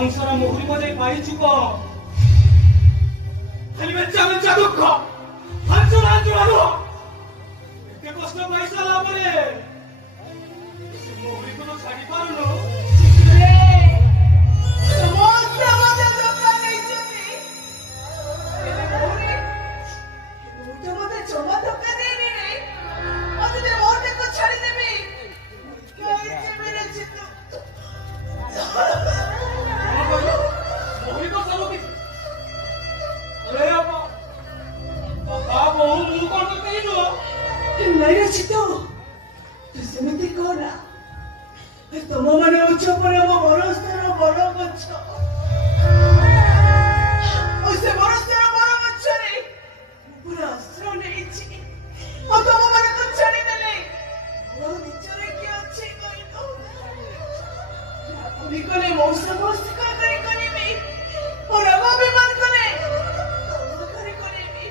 କଂସର ମହୁରୀ ବଜାଇ ପାଇଛୁ କଣ? ଖାଲି ବେଚା ବେଚା ଦୁଃଖ ହାଞ୍ଚୁର ହାଞ୍ଚୁର ନୁହ। ଏତେ କଷ୍ଟ ପାଇସାରିଲା ପରେ ସେ ମହୁରୀକୁ ତ ଛାଡି ପାରୁନୁ। तुम मैंने उच्च पर बरस्तर बड़ गछ से बरस्तर बड़ गछरे पूरा आश्रय नहीं तुम मैंने को छाड़ी देले मोर निचरे की अछि कहिलो अभी कोने मौसम मस्ती करी करीबी और अब विमान कोने करी करीबी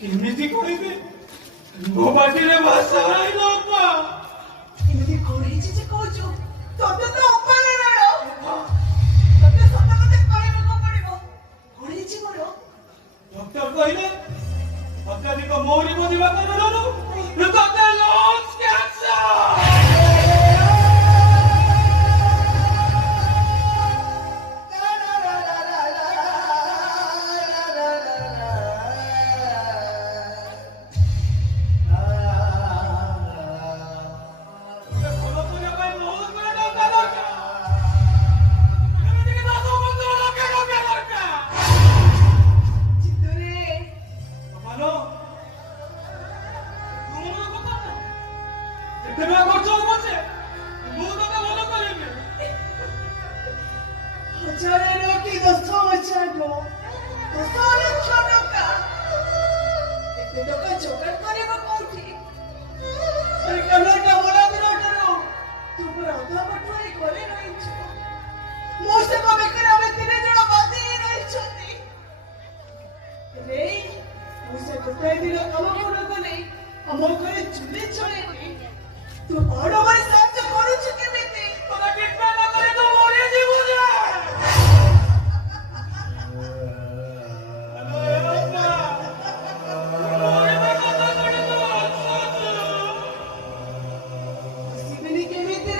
କେମିତି କହିବି ମୋ ପାଟିରେ ଭାଷା ନାହିଁ ଲୋ ଅପା। ଏମିତି କରେଇଛି ଯେ କହୁଛୁ ତତେ ତ ଅପାରେ ରହ ତତେ ସତ କଥା କହିବାକୁ ପଡିବ କରେଇଛି ମୋର ଡକ୍ଟର କହିଲେ ଅତ୍ୟଧିକ ମହୁରୀ ବୋଧିବା କାରଣରୁ ତତେ ଲଙ୍ଗ୍ସ କ୍ୟାନ୍ସର। तू बड़ भाई साथ करू केमिति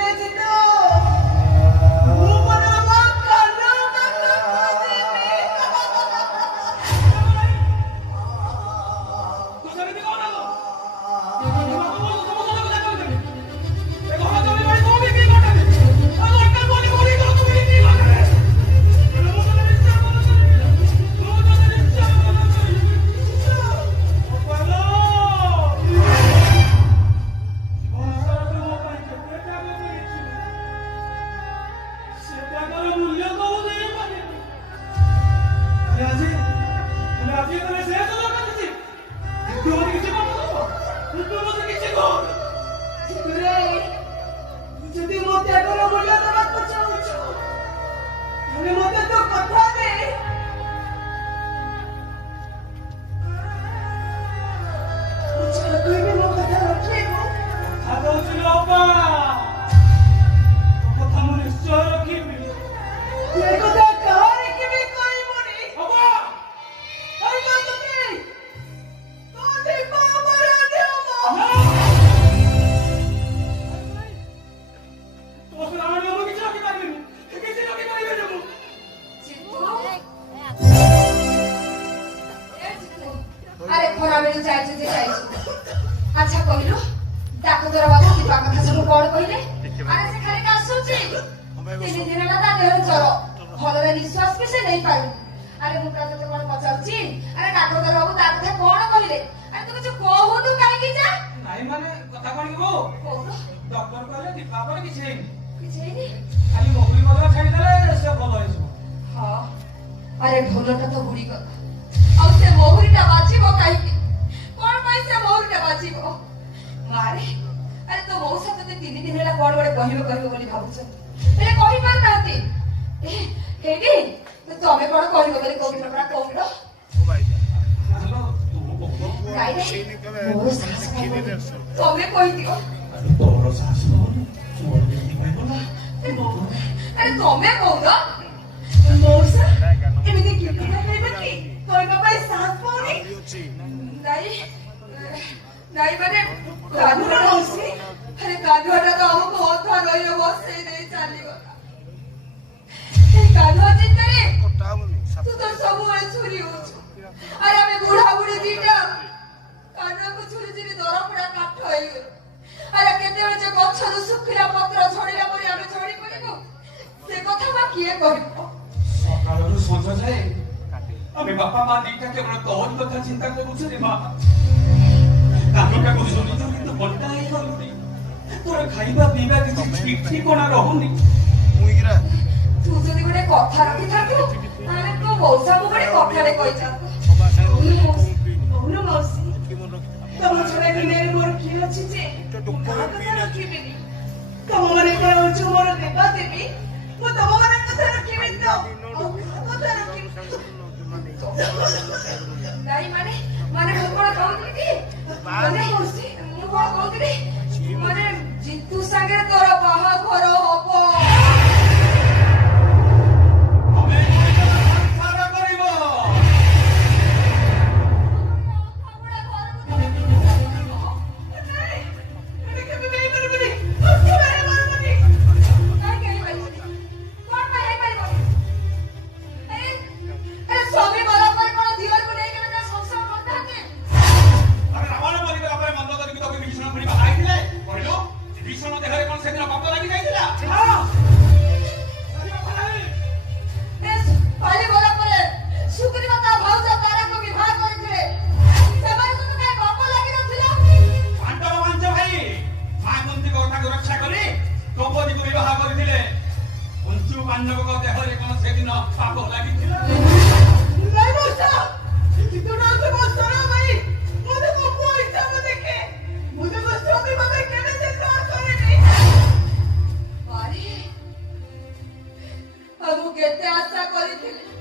କହିଲେ ଆରେ ସେ ଖାଲି କାଶୁଛି 3 ଦିନ ହେଲା ତା ଦେହରେ ଜ୍ୱର ଭଲରେ ନିଶ୍ୱାସ ବି ସେ ନେଇପାରୁନି ଆରେ ମୁଁ ତତେ କଣ ପଚାରୁଛି ଆରେ କାକତର ବାବୁ ତା କଥା କଣ କହିଲେ ଆରେ ତୁ କିଛି କହୁନୁ କାହିଁକି ଯା ନାଇଁ ମାନେ କଥା କଣ କି ବୋ କହୁନ ଡକ୍ଟର କହିଲେ ଦୀପା ପରେ କିଛି ହେଇନି କିଛି ହେଇନି ଖାଲି ମହୁରୀ ମଦର ଛାଡ଼ିଦେଲେ ସେ ଭଲ ହେଇଯିବ ହଁ ଆରେ ଢୋଲଟା ତ ବୁଡ଼ିଗଲା ଆଉ ସେ ମହୁରୀଟା ବାଜିବ କାହିଁକି କଣ ପାଇଁ ସେ ମହୁରୀଟା ବାଜିବ ମାରେ ଆରେ ତୋ ମଉସା ତତେ 3 ଦିନ ହେଲା କଣ ଗୋଟେ କହିବ ବୋଲି ଭାବୁଛନ୍ତି ହେଲେ କହିପାରୁନାହାନ୍ତି ହେଇଟି ତମେ କଣ କହିବ ବୋଲି କହୁଥିଲ ପରା କହୁନ ହାଲୋ ତୁ କହୁନ ନାଇଁ ମୋର ସାହସ ନାହିଁ ତମେ କହିଦିଅ ତୋର ଶାଶୁ ମୋର କେମିତି କହିବ ନା ଆରେ ତମେ କହୁନ ମଉସା ଏମିତି କି କଥା କହିବେ କି କହିବା ପାଇଁ ସାହସ ପାଉନି ନାଇଁ ନାଇଁ ମାନେ କାନୁର ମଉସୀ ଆରେ କାନୁଆଟା ତ ଆମକୁ ଅଧା ନଈରେ ବସେଇ ଦେଇ ଚାଲିଗଲା এই কানুয়া চিন্তারে তু তো ସବୁବେଳେ ଛୁରୀ ହଉଛୁ ଆରେ ଆମେ ବୁଢା ବୁଢୀ ଦିଟା କାନୁଆକୁ ଛୁରୀ ଛୁରୀ ଦରପଡା କାଠ ହେଇଗଲୁ ଆରେ କେତେବେଳେ ଯେ ଗଛରୁ ଶୁଖିଲା ପତ୍ର ଝଡ଼ିଲା ପରେ ଆମେ ଝଡ଼ି ପଡ଼ିବୁ ସେ କଥା ବା କିଏ କହିବ ସକାଳରୁ ସଞ୍ଜ ଯାଏ ଆମେ ବାପା ମା ଦିଟା କେବଳ ତୋରି କଥା ଚିନ୍ତା କରୁଛୁ ରେ ମା କାନୁଟା କରୁଛନ୍ତି ତୁ କିନ୍ତୁ ବଣ୍ଟା ହେଇଗଲୁଣି ତୋର ଖାଇବା ପିଇବା କିଛି ଠିକ ଠିକଣା ରହୁନି ତୁ ଯଦି ଗୋଟେ କଥା ରଖିଥାନ୍ତୁ ତାହେଲେ ତୋ ମଉସାକୁ ଗୋଟେ କଥାରେ କହିଥାନ୍ତୁ କହୁନ ମାଉସୀ ତମ ଛଡା ଦୁନିଆରେ ମୋର କିଏ ଅଛି ଯେ ମୁଁ କାହା କଥା ରଖିବିନି ତମ ମାନେ କଣ ହଉଛୁ ମୋର ଦେବା ଦେବୀ ମୁଁ ତମ ମାନଙ୍କ କଥା ରଖିବି ତ ଆଉ କାହା କଥା ରଖିବି ନାଇଁ ମାନେ ମାନେ ମୁଁ କଣ କହୁଥିଲି କି ମାନେ ମାଉସୀ ମୁଁ କଣ କହୁଥିଲି ମାନେ ଜିତୁ ସାଙ୍ଗରେ ତୋର ବାହାଘର ହବ କେତେ ଆଶା କରିଥିଲି